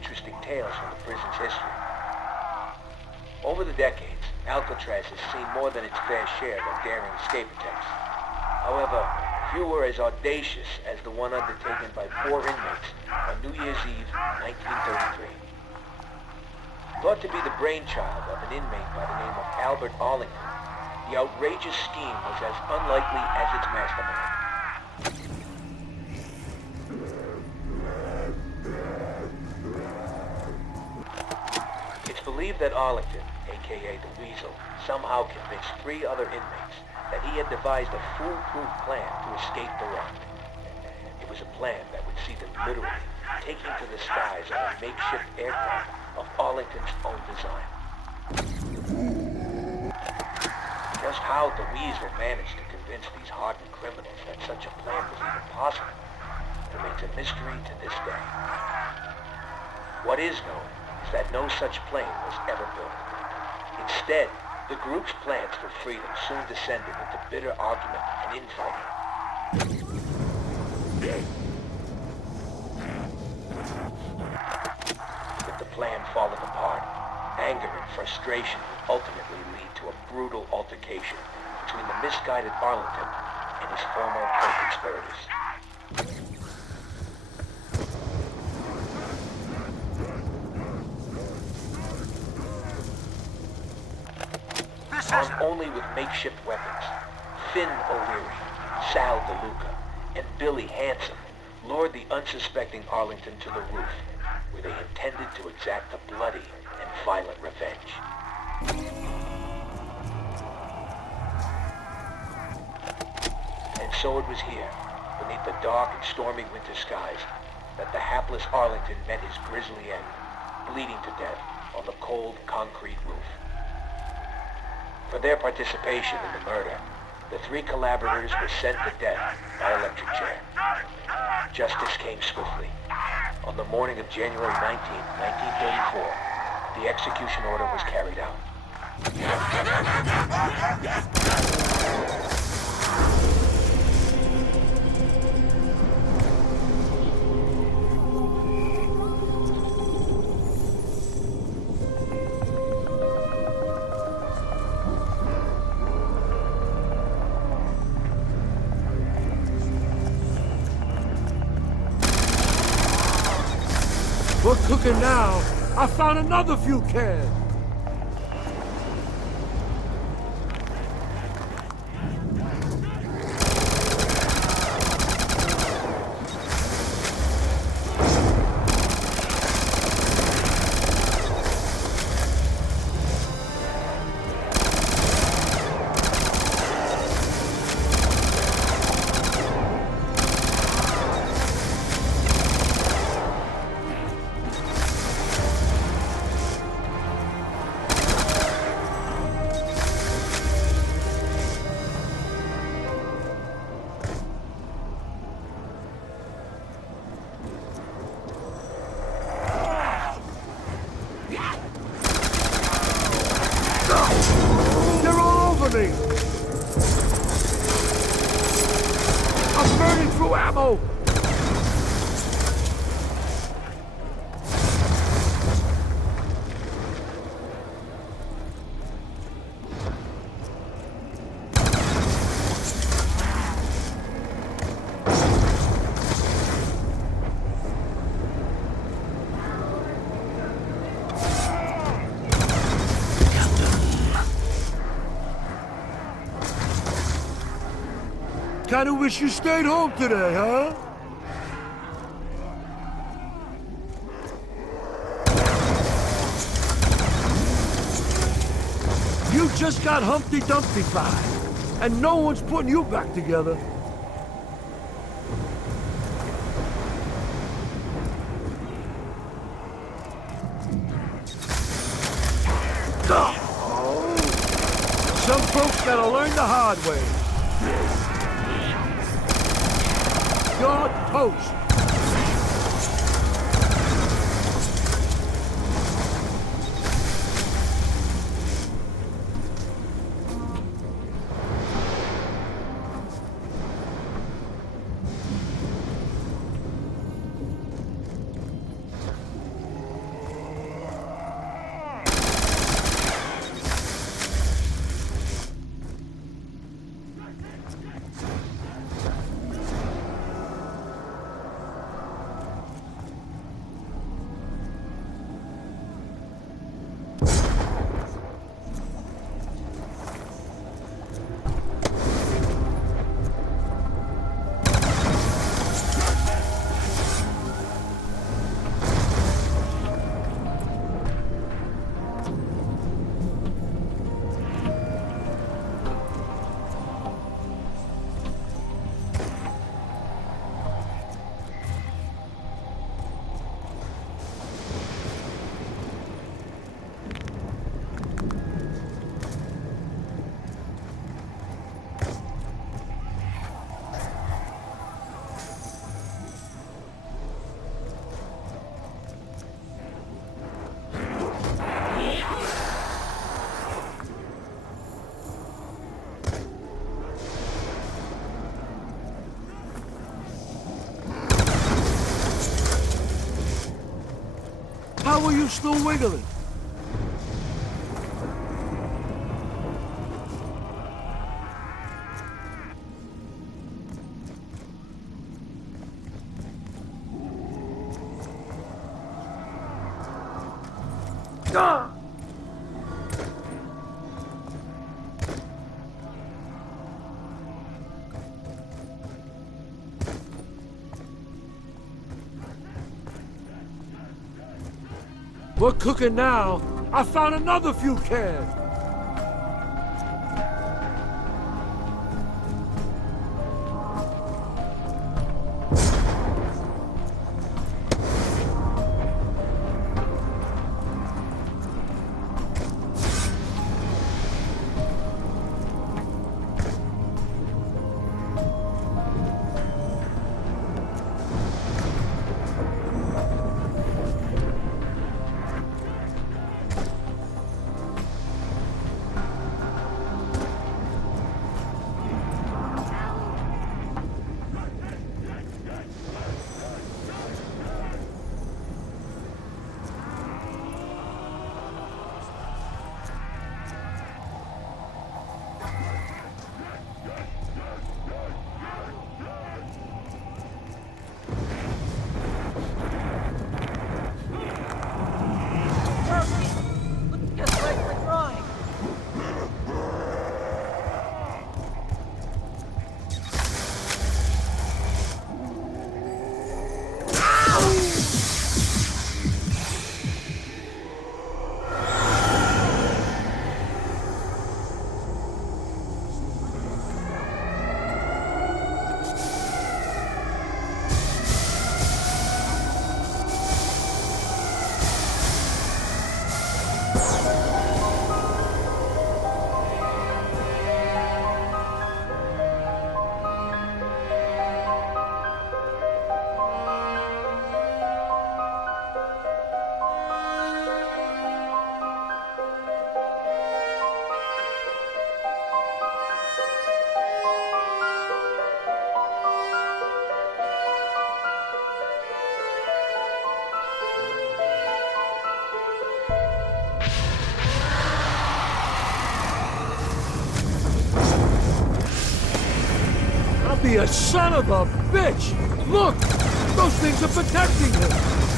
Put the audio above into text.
interesting tales from the prison's history. Over the decades, Alcatraz has seen more than its fair share of daring escape attempts. However, few were as audacious as the one undertaken by 4 inmates on New Year's Eve, 1933. Thought to be the brainchild of an inmate by the name of Albert Arlington, the outrageous scheme was as unlikely as its mastermind. It's believed that Arlington, aka the Weasel, somehow convinced 3 other inmates that he had devised a foolproof plan to escape the rock. It was a plan that would see them literally taking to the skies on a makeshift aircraft of Arlington's own design. Just how the Weasel managed to convince these hardened criminals that such a plan was even possible remains a mystery to this day. What is known is that no such plane was ever built. Instead, the group's plans for freedom soon descended into bitter argument and infighting. With the plan falling apart, anger and frustration would ultimately lead to a brutal altercation between the misguided Arlington and his former co-conspirators. Armed only with makeshift weapons, Finn O'Leary, Sal DeLuca, and Billy Hanson lured the unsuspecting Arlington to the roof, where they intended to exact a bloody and violent revenge. And so it was here, beneath the dark and stormy winter skies, that the hapless Arlington met his grisly end, bleeding to death on the cold concrete roof. For their participation in the murder, the 3 collaborators were sent to death by electric chair. Justice came swiftly. On the morning of January 19, 1934, the execution order was carried out. We're cooking now. I found another fuel can. They're all over me! I'm burning through ammo! Kinda wish you stayed home today, huh? You just got Humpty Dumpty-fied, and no one's putting you back together. Some folks gotta learn the hard way. Your toast. How are you still wiggling? Ah! We're cooking now. I found another few cans. Just like the drawing. I'll be a son of a bitch! Look! Those things are protecting him!